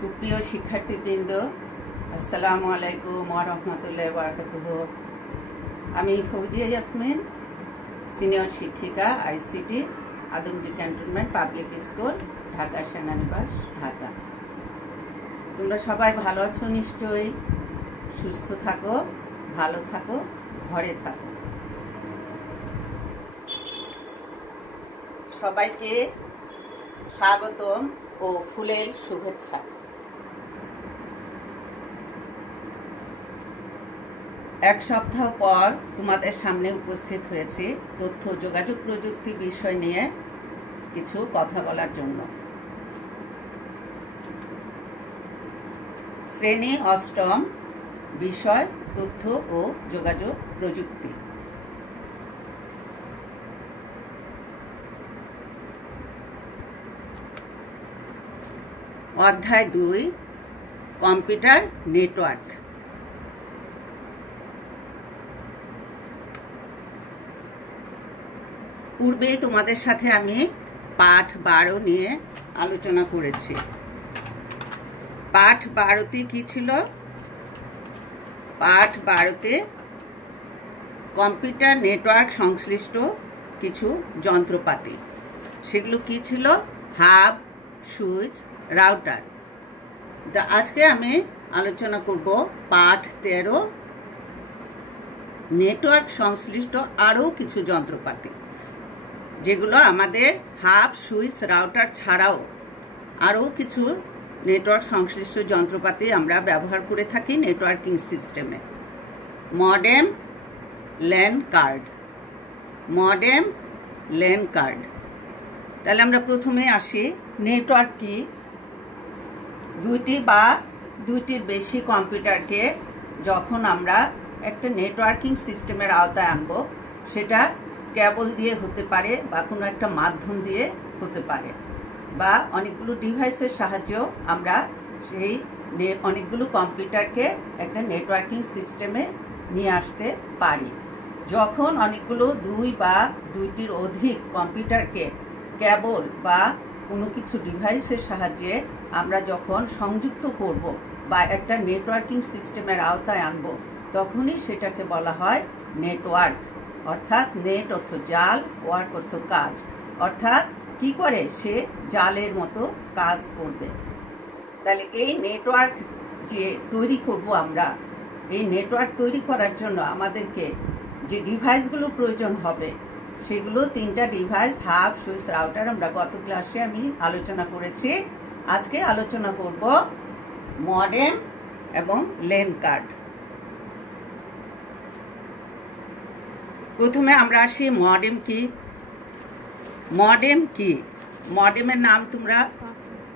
সুপ্রিয় শিক্ষার্থীবৃন্দ, আসসালামু আলাইকুম ওয়া রাহমাতুল্লাহি ওয়া বারাকাতুহু। আমি ফৌজিয়া ইয়াসমিন, সিনিয়র শিক্ষিকা, ICT, Adamjee cantonment public school, Dhaka সেনানিবাস, ঢাকা। তোমরা সবাই ভালো আছো নিশ্চয়ই? সুস্থ থাকো, ভালো থাকো, ঘরে থাকো। সবাইকে স্বাগতম ও ফুলের শুভেচ্ছা। এক সপ্তাহ পর তোমাদের সামনে উপস্থিত হয়েছি তথ্য যোগাযোগ প্রযুক্তি বিষয় নিয়ে কিছু কথা বলার জন্য। শ্রেণী অষ্টম, বিষয় তথ্য ও যোগাযোগ প্রযুক্তি। অধ্যায় 2, কম্পিউটার নেটওয়ার্ক। পূর্বেই তোমাদের সাথে আমি পাঠ 12 নিয়ে আলোচনা করেছি। পাঠ 12তে কি ছিল? পাঠ 12তে কম্পিউটার নেটওয়ার্ক সংশ্লিষ্ট কিছু যন্ত্রপাতি, সেগুলো কি ছিল? Hub, switch, router. আজকে আমি আলোচনা করব পাঠ 13, নেটওয়ার্ক সংশ্লিষ্ট আরও কিছু যন্ত্রপাতি, যেগুলো আমাদের হাব, সুইচ, রাউটার ছাড়াও আরও কিছু নেটওয়ার্ক সংশ্লিষ্ট যন্ত্রপাতি আমরা ব্যবহার করে থাকি নেটওয়ার্কিং সিস্টেমে। Modem, LAN card. Modem, LAN card. তাহলে আমরা প্রথমে আসি, নেটওয়ার্ক কি? দুইটি বা দুইটির বেশি কম্পিউটারকে যখন আমরা একটা নেটওয়ার্কিং সিস্টেমের আওতায় আনব, সেটা কেবল দিয়ে হতে পারে বা কোনো একটা মাধ্যম দিয়ে হতে পারে, বা অনেকগুলো ডিভাইসের সাহায্যেও আমরা সেই অনেকগুলো কম্পিউটারকে একটা নেটওয়ার্কিং সিস্টেমে নিয়ে আসতে পারি। যখন অনেকগুলো দুই বা দুইটির অধিক কম্পিউটারকে কেবল বা কোনো কিছু ডিভাইসের সাহায্যে আমরা যখন সংযুক্ত করব বা একটা নেটওয়ার্কিং সিস্টেমের আওতায় আনব, তখনই সেটাকে বলা হয় নেটওয়ার্ক। অর্থাৎ নেট অর্থ জাল, ওয়ার্ক অর্থ কাজ, অর্থাৎ কি করে? সে জালের মতো কাজ করবে। তাহলে এই নেটওয়ার্ক যে তৈরি করব আমরা, এই নেটওয়ার্ক তৈরি করার জন্য আমাদেরকে যে ডিভাইসগুলো প্রয়োজন হবে, সেগুলো 3টা ডিভাইস, হাব, সুইচ, রাউটার। আমরা গত ক্লাসে আমি আলোচনা করেছি। আজকে আলোচনা করব মডেম এবং ল্যান কার্ড। প্রথমে আমরা আসি, মডেম কি? মডেম কি? মডেমের নাম তোমরা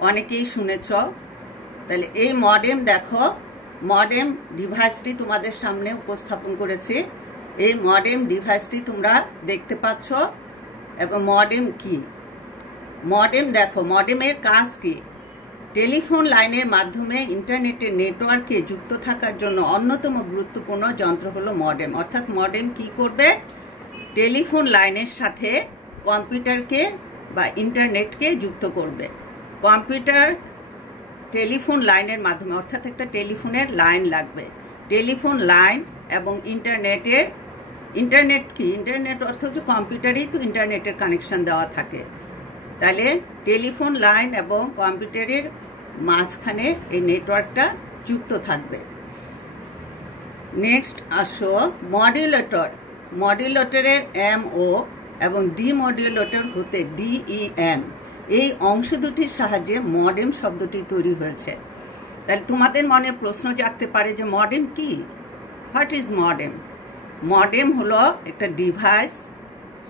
অনেকেই শুনেছ। তাহলে এই মডেম, দেখো, মডেম ডিভাইসটি তোমাদের সামনে উপস্থাপন করেছি। এই মডেম ডিভাইসটি তোমরা দেখতে পাচ্ছ। এবং মডেম কি? মডেম, দেখো, মডেমের কাজ কি? টেলিফোন লাইনের মাধ্যমে ইন্টারনেটের নেটওয়ার্কে যুক্ত থাকার জন্য অন্যতম গুরুত্বপূর্ণ যন্ত্র হলো মডেম। অর্থাৎ মডেম কি করবে? টেলিফোন লাইনের সাথে কম্পিউটারকে বা ইন্টারনেটকে যুক্ত করবে। কম্পিউটার টেলিফোন লাইনের মাধ্যমে, অর্থাৎ একটা টেলিফোনের লাইন লাগবে। টেলিফোন লাইন এবং ইন্টারনেট কি? ইন্টারনেট অর্থ হচ্ছে কম্পিউটারেই তো ইন্টারনেটের কানেকশন দেওয়া থাকে। তাহলে টেলিফোন লাইন এবং কম্পিউটারের মাঝখানে এই নেটওয়ার্কটা যুক্ত থাকবে। নেক্সট আসো মডুলেটর। মডুলেটরের MO এবং ডিমডুলেটর হতে DEM, এই অংশ দুটির সাহায্যে মডেম শব্দটি তৈরি হয়েছে। তাহলে তোমাদের মনে প্রশ্ন জাগতে পারে যে মডেম কি? What is modem? মডেম হলো একটা ডিভাইস।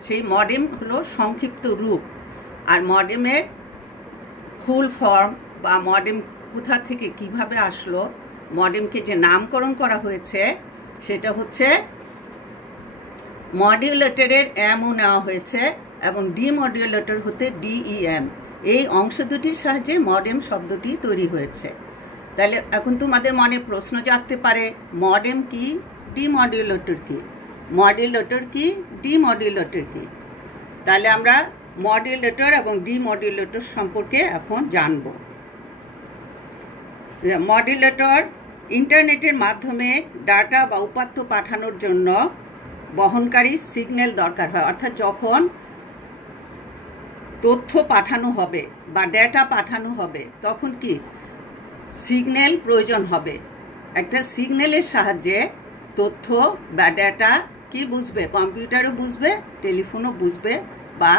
সেই মডেম হলো সংক্ষিপ্ত রূপ। আর মডেমের ফুল ফর্ম বা মডেম কোথা থেকে কিভাবে আসলো, মডেমকে যে নামকরণ করা হয়েছে, সেটা হচ্ছে মডুলেটরের MO নেওয়া হয়েছে এবং ডিমডুলেটর হতে DEM, এই অংশ দুটির সাহায্যে মডেম শব্দটি তৈরি হয়েছে। তাহলে এখন তোমাদের মনে প্রশ্ন জাগতে পারে, মডেম কি? ডিমডুলেটর কি? মডুলেটর কি? ডিমডুলেটর কি? তাহলে আমরা মডুলেটর এবং ডিমডুলেটর সম্পর্কে এখন জানব। মডুলেটর ইন্টারনেটের মাধ্যমে ডাটা বা উপাত্ত পাঠানোর জন্য বহনকারী সিগন্যাল দরকার হয়। অর্থাৎ যখন তথ্য পাঠানো হবে বা ডেটা পাঠানো হবে তখন কি সিগন্যাল প্রয়োজন হবে। একটা সিগন্যালের সাহায্যে তথ্য বা ডেটা কি বুঝবে, কম্পিউটারও বুঝবে, টেলিফোনও বুঝবে, বা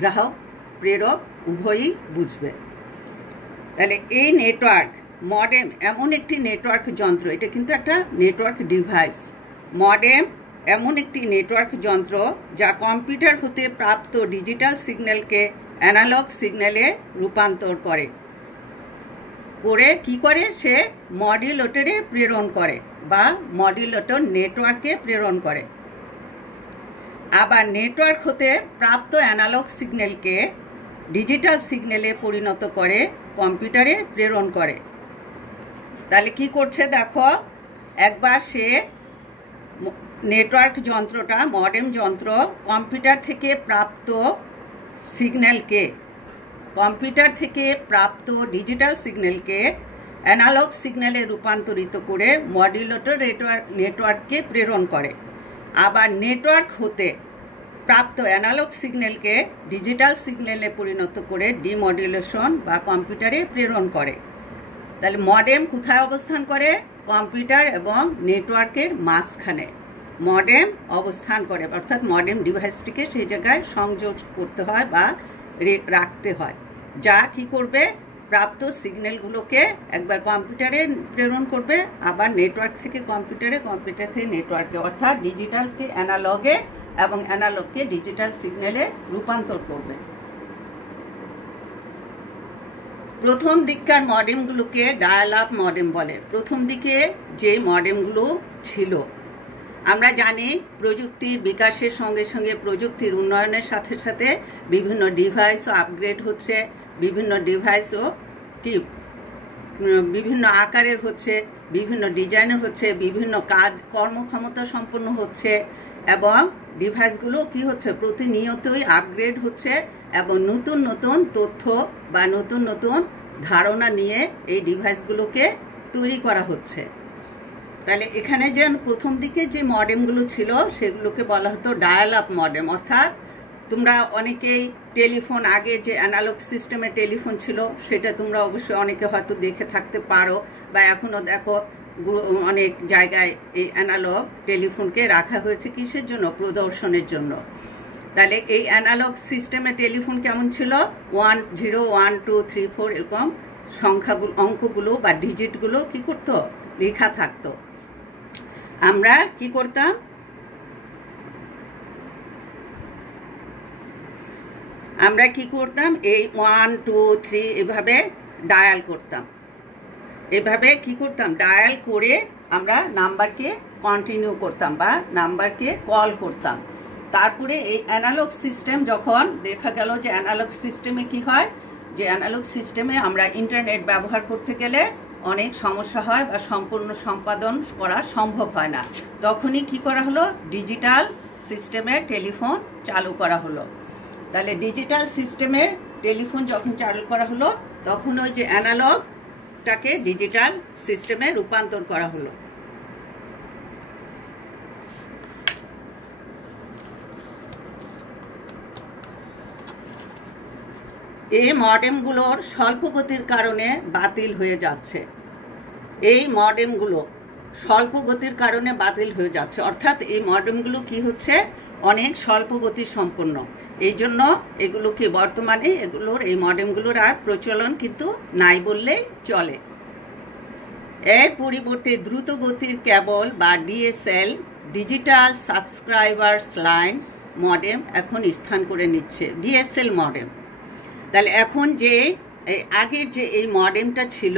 গ্রাহক প্রেরক উভয়ই বুঝবে। তাহলে এই নেটওয়ার্ক মডেম এমন একটি নেটওয়ার্ক যন্ত্র, এটা কিন্তু একটা নেটওয়ার্ক ডিভাইস। মডেম এমন একটি নেটওয়ার্ক যন্ত্র যা কম্পিউটার হতে প্রাপ্ত ডিজিটাল সিগন্যালকে অ্যানালগ সিগন্যালে রূপান্তর করে কি করে সে মডুলেটরে প্রেরণ করে বা মডুলেটর নেটওয়ার্কে প্রেরণ করে। আবার নেটওয়ার্ক হতে প্রাপ্ত অ্যানালগ সিগন্যালকে ডিজিটাল সিগন্যালে পরিণত করে কম্পিউটারে প্রেরণ করে। তাহলে কি করছে দেখো, একবার সে নেটওয়ার্ক যন্ত্রটা মডেম যন্ত্র কম্পিউটার থেকে প্রাপ্ত ডিজিটাল সিগন্যালকে অ্যানালগ সিগন্যালে রূপান্তরিত করে মডুলেটর নেটওয়ার্ককে প্রেরণ করে। আবার নেটওয়ার্ক হতে প্রাপ্ত অ্যানালগ সিগন্যালকে ডিজিটাল সিগন্যালে পরিণত করে ডিমডুলেশন বা কম্পিউটারে প্রেরণ করে। তাহলে মডেম কোথায় অবস্থান করে? কম্পিউটার এবং নেটওয়ার্কের মাঝখানে মডেম অবস্থান করে, অর্থাৎ মডেম ডিভাইসটিকে সেই জায়গায় সংযোগ করতে হয় বা রাখতে হয়, যা কি করবে প্রাপ্ত সিগন্যালগুলোকে একবার কম্পিউটারে প্রেরণ করবে, আবার নেটওয়ার্ক থেকে কম্পিউটারে, কম্পিউটার থেকে নেটওয়ার্কে, অর্থাৎ ডিজিটালকে অ্যানালগে এবং অ্যানালগকে ডিজিটাল সিগন্যালে রূপান্তর করবে। প্রথম দিককার মডেমগুলোকে ডায়াল আপ মডেম বলে। প্রথম দিকে যে মডেমগুলো ছিল, আমরা জানি প্রযুক্তির বিকাশের সঙ্গে সঙ্গে প্রযুক্তির উন্নয়নের সাথে সাথে বিভিন্ন ডিভাইসও আপগ্রেড হচ্ছে, বিভিন্ন ডিভাইসও কি বিভিন্ন আকারের হচ্ছে, বিভিন্ন ডিজাইনের হচ্ছে, বিভিন্ন কর্মক্ষমতা সম্পন্ন হচ্ছে, এবং ডিভাইসগুলো কি হচ্ছে প্রতিনিয়তই আপগ্রেড হচ্ছে এবং নতুন নতুন তথ্য বা নতুন নতুন ধারণা নিয়ে এই ডিভাইসগুলোকে তৈরি করা হচ্ছে। তাহলে এখানে যে প্রথম দিকে যে মডেমগুলো ছিল সেগুলোকে বলা হতো ডায়াল আপ মডেম। অর্থাৎ তোমরা অনেকেই টেলিফোন, আগে যে অ্যানালগ সিস্টেমে টেলিফোন ছিল সেটা তোমরা অবশ্যই অনেকে হয়তো দেখে থাকতে পারো, বা এখনও দেখো অনেক জায়গায় এই অ্যানালগ টেলিফোনকে রাখা হয়েছে কিসের জন্য? প্রদর্শনের জন্য। তাহলে এই অ্যানালগ সিস্টেমে টেলিফোন কেমন ছিল? 1 0 1 2 3 4 এরকম সংখ্যাগুলো, অঙ্কগুলো বা ডিজিটগুলো কি করতো? লেখা থাকতো। আমরা কি করতাম? এই 1 2 3 এভাবে ডায়াল করতাম। এভাবে কি করতাম? ডায়াল করে আমরা নাম্বারকে কন্টিনিউ করতাম বা নাম্বারকে কল করতাম। তারপরে এই অ্যানালগ সিস্টেম যখন দেখা গেল যে অ্যানালগ সিস্টেমে কি হয়, যে অ্যানালগ সিস্টেমে আমরা ইন্টারনেট ব্যবহার করতে গেলে অনেক সমস্যা হয় বা সম্পূর্ণ সম্পাদন করা সম্ভব হয় না, তখনই কি করা হলো? ডিজিটাল সিস্টেমে টেলিফোন চালু করা হলো। তাহলে ডিজিটাল সিস্টেমে টেলিফোন যখন চালু করা হলো তখন ওই যে অ্যানালগটাকে ডিজিটাল সিস্টেমে রূপান্তর করা হলো। এই মডেমগুলোর স্বল্প গতির কারণে বাতিল হয়ে যাচ্ছে। অর্থাৎ এই মডেমগুলো কি হচ্ছে? অনেক স্বল্প গতি সম্পন্ন। এই জন্য এগুলোকে বর্তমানে এই মডেমগুলোর আর প্রচলন কিন্তু নাই বললেই চলে। এর পরিবর্তে দ্রুত গতির কেবল বা DSL, digital subscribers line modem এখন স্থান করে নিচ্ছে, ডিএসএল মডেম। তাহলে এখন যে আগের যে এই মডেমটা ছিল,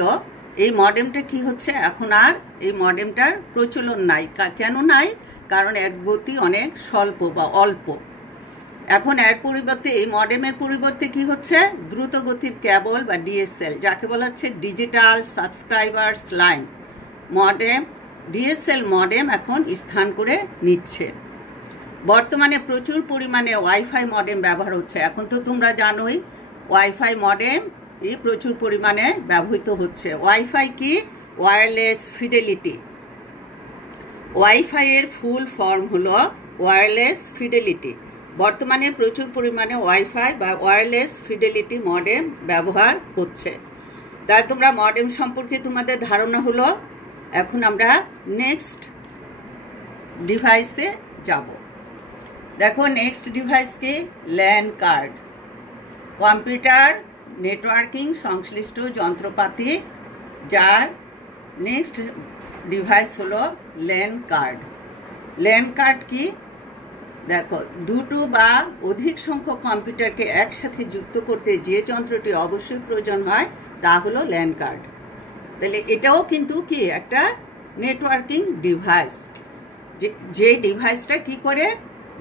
এই মডেমটা কি হচ্ছে? এখন আর এই মডেমটার প্রচলন নাই। কেন নাই? কারণ এর গতি অনেক স্বল্প বা অল্প। এখন এর পরিবর্তে এই মডেমের পরিবর্তে কি হচ্ছে? দ্রুত গতির কেবল বা ডিএসএল, যাকে বলা হচ্ছে digital subscribers line modem, DSL modem এখন স্থান করে নিচ্ছে। বর্তমানে প্রচুর পরিমাণে ওয়াইফাই মডেম ব্যবহার হচ্ছে। এখন তো তোমরা জানোই ওয়াইফাই মডেম প্রচুর পরিমাণে ব্যবহৃত হচ্ছে। ওয়াইফাই কি? Wireless fidelity. ওয়াইফাই এর ফুল ফর্ম হলো ওয়্যারলেস ফিডেলিটি। বর্তমানে প্রচুর পরিমাণে ওয়াইফাই বা ওয়্যারলেস ফিডেলিটি মডেম ব্যবহার হচ্ছে। তাই তোমরা মডেম সম্পর্কে তোমাদের ধারণা হলো। এখন আমরা নেক্সট ডিভাইসে যাব। দেখো নেক্সট ডিভাইস কি? LAN card. কম্পিউটার নেটওয়ার্কিং সংশ্লিষ্ট যন্ত্রপাতি, যার নেক্সট ডিভাইস হলো ল্যান কার্ড। ল্যান কার্ড কি? দেখো, দুটো বা অধিক সংখ্যক কম্পিউটারকে একসাথে যুক্ত করতে যে যন্ত্রটি অবশ্যই প্রয়োজন হয় তা হলো ল্যান কার্ড। তাহলে এটাও কিন্তু কি একটা নেটওয়ার্কিং ডিভাইস, যে ডিভাইসটা কি করে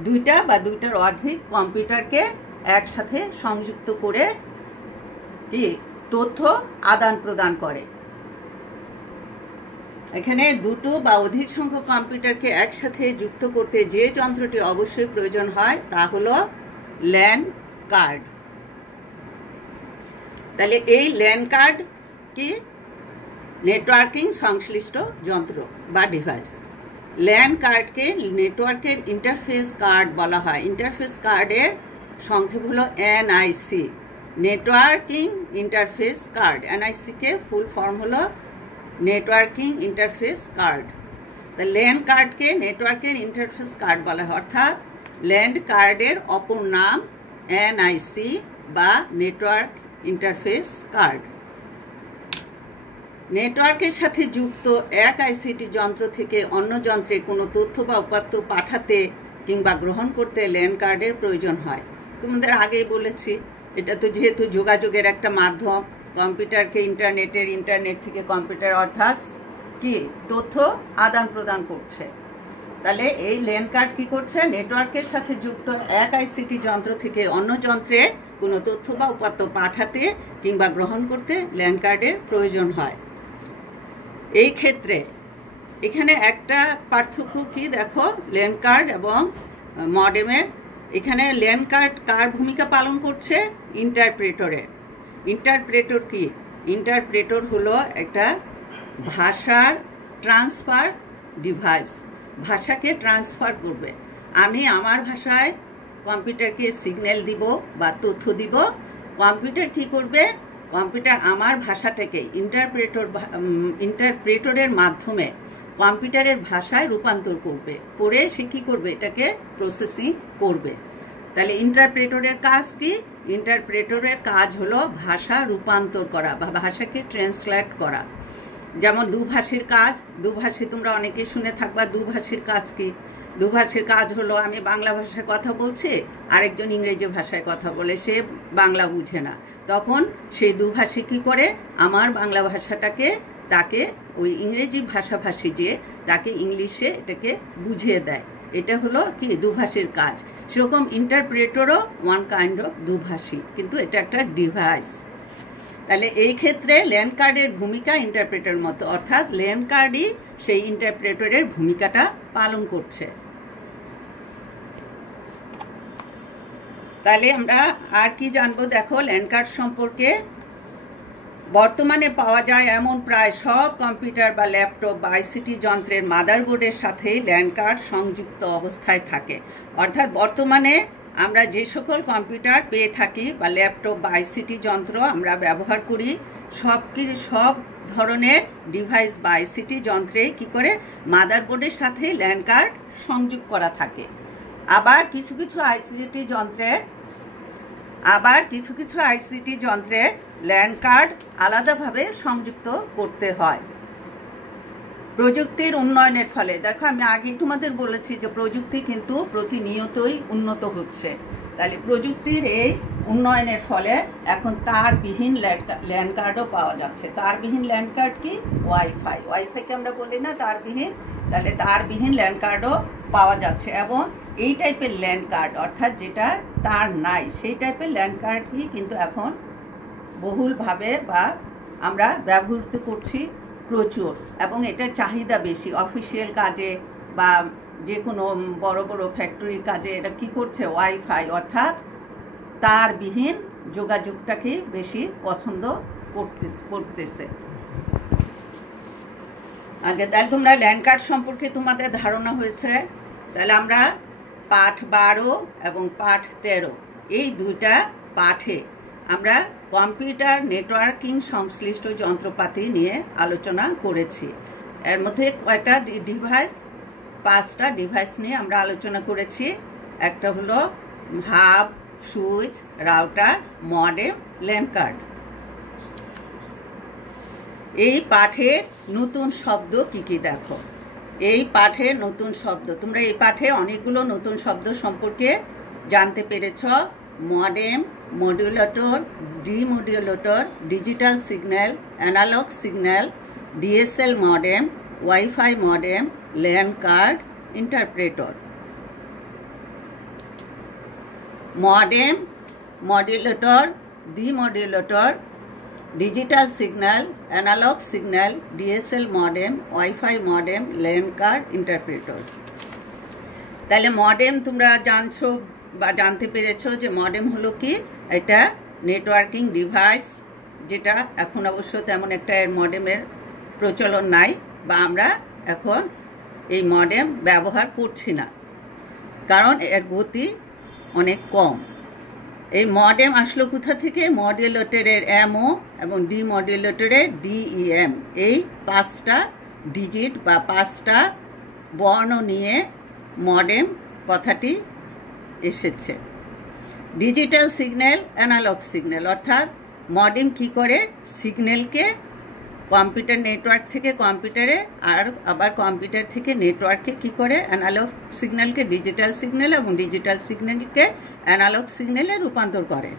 দুইটা বা দুইটার অধিক কম্পিউটারকে একসাথে সংযুক্ত করে কি তথ্য আদান প্রদান করে। এখানে দুটো বা অধিক সংখ্যক কম্পিউটারকে একসাথে যুক্ত করতে যে যন্ত্রটি অবশ্যই প্রয়োজন হয় তা হলো ল্যান কার্ড। তাহলে এই ল্যান কার্ড কি? নেটওয়ার্কিং সংশ্লিষ্ট যন্ত্র বা ডিভাইস। ল্যান কার্ডকে নেটওয়ার্কের ইন্টারফেস কার্ড বলা হয়। ইন্টারফেস কার্ডের সংক্ষেপ হলো NIC, networking interface card. NIC কে ফুল ফর্ম হলো নেটওয়ার্কিং ইন্টারফেস কার্ড। তা ল্যান কার্ডকে নেটওয়ার্কের ইন্টারফেস কার্ড বলা হয়, অর্থাৎ ল্যান কার্ডের অপর নাম এনআইসি বা নেটওয়ার্ক ইন্টারফেস কার্ড। নেটওয়ার্কের সাথে যুক্ত এক আইসিটি যন্ত্র থেকে অন্য যন্ত্রে কোনো তথ্য বা উপাত্ত পাঠাতে কিংবা গ্রহণ করতে ল্যান কার্ডের প্রয়োজন হয়। তোমাদের আগেই বলেছি, এটা তো যেহেতু যোগাযোগের একটা মাধ্যম, কম্পিউটারকে ইন্টারনেট থেকে কম্পিউটার অর্থাৎ কি তথ্য আদান প্রদান করছে। তাহলে এই ল্যান কার্ড কি করছে? নেটওয়ার্কের সাথে যুক্ত এক আইসিটি যন্ত্র থেকে অন্য যন্ত্রে কোনো তথ্য বা উপাত্ত পাঠাতে কিংবা গ্রহণ করতে ল্যান কার্ডের প্রয়োজন হয়। এই ক্ষেত্রে এখানে একটা পার্থক্য কি দেখো, ল্যান কার্ড এবং মডেমের। এখানে ল্যান কার্ড কার ভূমিকা পালন করছে? ইন্টারপ্রেটরের। ইন্টারপ্রেটর কি? ইন্টারপ্রেটর হলো একটা ভাষার ট্রান্সফার ডিভাইস। ভাষাকে ট্রান্সফার করবে। আমি আমার ভাষায় কম্পিউটারকে সিগন্যাল দিব বা তথ্য দিব, কম্পিউটার কি করবে? কম্পিউটার আমার ভাষাটাকে ইন্টারপ্রেটরের মাধ্যমে কম্পিউটারের ভাষায় রূপান্তর করবে, করে সে কী করবে? এটাকে প্রসেসিং করবে। তাহলে ইন্টারপ্রেটরের কাজ কি? ইন্টারপ্রেটরের কাজ হলো ভাষা রূপান্তর করা বা ভাষাকে ট্রান্সলেট করা। যেমন দুভাষীর কাজ, দুভাষী তোমরা অনেকে শুনে থাকবা। দুভাষীর কাজ কি? দুভাষীর কাজ হলো আমি বাংলা ভাষায় কথা বলছি, আরেকজন ইংরেজি ভাষায় কথা বলে, সে বাংলা বুঝে না, তখন সেই দুভাষী কী করে? আমার বাংলা ভাষাটাকে তাকে ওই ইংরেজি ভাষাভাষী যে তাকে ইংলিশে এটাকে বুঝিয়ে দেয়। এটা হলো কি দুভাষীর কাজ। সেরকম ইন্টারপ্রেটরও ওয়ান কাইন্ড অফ দুভাষী, কিন্তু এটা একটা ডিভাইস। তাহলে এই ক্ষেত্রে ল্যান কার্ডের ভূমিকা ইন্টারপ্রেটরের মতো, অর্থাৎ ল্যান কার্ডই সেই ইন্টারপ্রেটরের ভূমিকাটা পালন করছে। তাহলে আমরা আর কি জানবো দেখো ল্যান কার্ড সম্পর্কে। বর্তমানে পাওয়া যায় এমন প্রায় সব কম্পিউটার বা ল্যাপটপ বা আইসিটি যন্ত্রের মাদারবোর্ডের সাথে ল্যান কার্ড সংযুক্ত অবস্থায় থাকে। অর্থাৎ বর্তমানে আমরা যে সকল কম্পিউটার পেয়ে থাকি বা ল্যাপটপ বা আইসিটি যন্ত্র আমরা ব্যবহার করি, সব ধরনের ডিভাইস বা আইসিটি যন্ত্রে কি করে মাদারবোর্ডের সাথে ল্যান কার্ড সংযোগ করা থাকে। আবার কিছু কিছু আইসিটি যন্ত্রে ল্যান কার্ড আলাদাভাবে সংযুক্ত করতে হয়। প্রযুক্তির উন্নয়নের ফলে দেখো, আমি আগেই তোমাদের বলেছি যে প্রযুক্তি কিন্তু প্রতিনিয়তই উন্নত হচ্ছে। তাহলে প্রযুক্তির এই উন্নয়নের ফলে এখন তারবিহীন ল্যান কার্ডও পাওয়া যাচ্ছে। তারবিহীন ল্যান কার্ড কি? ওয়াইফাইকে আমরা বলি না তারবিহীন, তাহলে তারবিহীন ল্যান কার্ডও পাওয়া যাচ্ছে। এবং এই টাইপের ল্যান কার্ড অর্থাৎ যেটা তার নাই সেই টাইপের ল্যান কার্ডই কিন্তু এখন বহুলভাবে বা আমরা ব্যবহৃত করছি প্রচুর, এবং এটার চাহিদা বেশি। অফিসিয়াল কাজে বা যে কোনো বড় বড় ফ্যাক্টরির কাজে এটা কি করছে? ওয়াইফাই অর্থাৎ তারবিহীন যোগাযোগটাকে বেশি পছন্দ করতেছে। আগে তাহলে তোমরা ল্যান্ড কার্ড সম্পর্কে তোমাদের ধারণা হয়েছে। তাহলে আমরা পাঠ 12 এবং পাঠ 13 এই দুইটা পাঠে আমরা কম্পিউটার নেটওয়ার্কিং সংশ্লিষ্ট যন্ত্রপাতি নিয়ে আলোচনা করেছি। এর মধ্যে কয়টা ডিভাইস? 5টা ডিভাইস নিয়ে আমরা আলোচনা করেছি। একটা হলো hub, switch, router, modem, land card. এই পাঠের নতুন শব্দ কি কি দেখো। এই পাঠের নতুন শব্দ, তোমরা এই পাঠে অনেকগুলো নতুন শব্দ সম্পর্কে জানতে পেরেছ। Modem, modulator, demodulator, digital signal, analog signal, DSL modem, wifi modem, land card, interpreter. Modem, modulator, demodulator, digital signal, analog signal, DSL modem, wifi modem, land card, interpreter. তাহলে মডেম তোমরা জানছো বা জানতে পেরেছো যে মডেম হলো কি? এটা নেটওয়ার্কিং ডিভাইস, যেটা এখন অবশ্য তেমন একটা এর মডেমের প্রচলন নাই, বা আমরা এখন এই মডেম ব্যবহার করছি না, কারণ এর গতি অনেক কম। এই মডেম আসলো কোথা থেকে? মডুলেটরের এমও এবং ডিমডুলেটরের ডিইএম। এই 5টা ডিজিট বা 5টা বর্ণ নিয়ে মডেম কথাটি এসেছে। ডিজিটাল সিগন্যাল, অ্যানালগ সিগন্যাল, অর্থাৎ মডেম কি করে? সিগন্যালকে কম্পিউটার নেটওয়ার্ক থেকে কম্পিউটারে, আর আবার কম্পিউটার থেকে নেটওয়ার্কে কি করে? অ্যানালগ সিগন্যালকে ডিজিটাল সিগন্যাল এবং ডিজিটাল সিগন্যালকে অ্যানালগ সিগন্যালে রূপান্তর করে।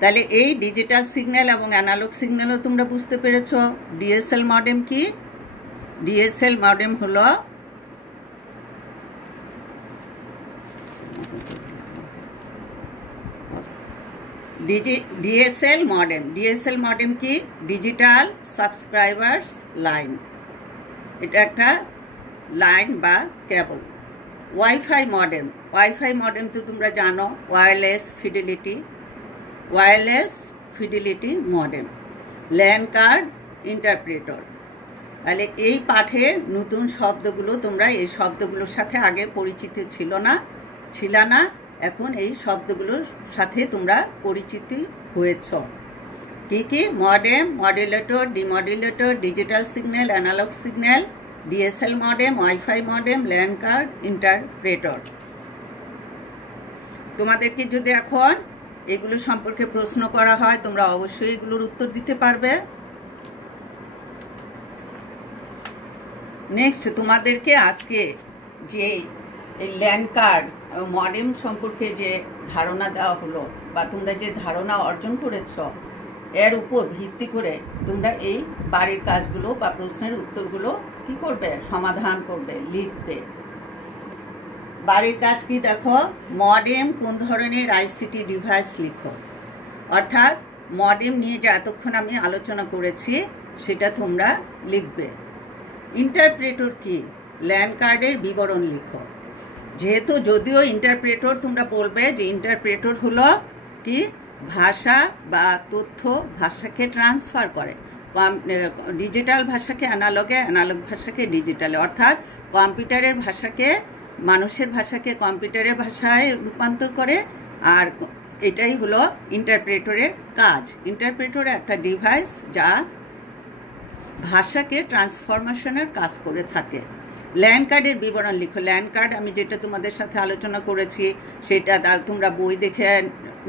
তাহলে এই ডিজিটাল সিগন্যাল এবং অ্যানালগ সিগন্যালও তোমরা বুঝতে পেরেছ। ডিএসএল মডেম কি? ডিএসএল মডেম হলো ডিএসএল মডেম। ডিএসএল মডেম কি? Digital subscribers line. এটা একটা লাইন বা cable. Wifi modem, wifi modem তো তোমরা জানো, wireless fidelity modem. Land card, interpreter. তাহলে এই পাঠের নতুন শব্দগুলো, তোমরা এই শব্দগুলোর সাথে আগে পরিচিত ছিল না, এখন এই শব্দগুলোর সাথে তোমরা পরিচিতি হয়েছ। কি কি? Modem, modulator, demodulator, digital signal, analog signal, DSL modem, wifi modem, land card, interpreter. তোমাদেরকে যদি এখন এগুলো সম্পর্কে প্রশ্ন করা হয়, তোমরা অবশ্যই এগুলোর উত্তর দিতে পারবে। নেক্সট তোমাদেরকে আজকে যে এই ল্যান্ড কার্ড মডেম সম্পর্কে যে ধারণা দেওয়া হলো, বা তোমরা যে ধারণা অর্জন করেছ, এর উপর ভিত্তি করে তোমরা এই বাড়ির কাজগুলো বা প্রশ্নের উত্তরগুলো কি করবে? সমাধান করবে, লিখবে। বাড়ির কাজ কি দেখো? মডেম কোন ধরনের আইসিটি ডিভাইস লিখো, অর্থাৎ মডেম নিয়ে যে এতক্ষণ আমি আলোচনা করেছি সেটা তোমরা লিখবে। ইন্টারপ্রেটর কি? ল্যান্ড কার্ডের বিবরণ লিখো। যেহেতু যদিও ইন্টারপ্রেটর তোমরা বলবে যে ইন্টারপ্রেটর হলো কি? ভাষা বা তথ্য ভাষাকে ট্রান্সফার করে, ডিজিটাল ভাষাকে অ্যানালগে, অ্যানালগ ভাষাকে ডিজিটালে, অর্থাৎ কম্পিউটারের ভাষাকে, মানুষের ভাষাকে কম্পিউটারের ভাষায় রূপান্তর করে। আর এটাই হলো ইন্টারপ্রেটরের কাজ। ইন্টারপ্রেটর একটা ডিভাইস যা ভাষাকে ট্রান্সফরমেশনের কাজ করে থাকে। ল্যান্ড কার্ডের বিবরণ লিখো। ল্যান্ড কার্ড আমি যেটা তোমাদের সাথে আলোচনা করেছি সেটা তোমরা বই দেখে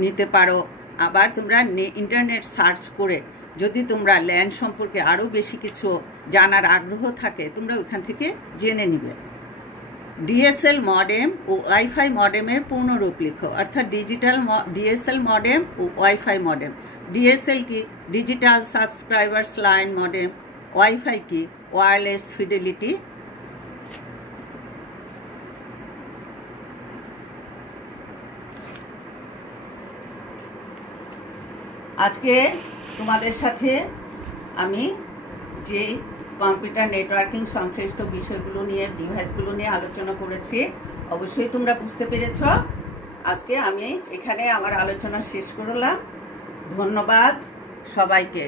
নিতে পারো। আবার তোমরা ইন্টারনেট সার্চ করে যদি তোমরা ল্যান্ড সম্পর্কে আরও বেশি কিছু জানার আগ্রহ থাকে, তোমরা ওইখান থেকে জেনে নিবে। ডিএসএল মডেম ও ওয়াইফাই মডেমের পূর্ণরূপ লিখো, অর্থাৎ ডিএসএল মডেম ও ওয়াইফাই মডেম। ডিএসএল কি? Digital subscribers line modem. Wifi কি? Wireless fidelity. আজকে তোমাদের সাথে আমি যে কম্পিউটার নেটওয়ার্কিং সংশ্লিষ্ট বিষয়গুলো নিয়ে, ডিভাইসগুলো নিয়ে আলোচনা করেছি, অবশ্যই তোমরা বুঝতে পেরেছ। আজকে আমি এখানে আমার আলোচনা শেষ করলাম। ধন্যবাদ সবাইকে।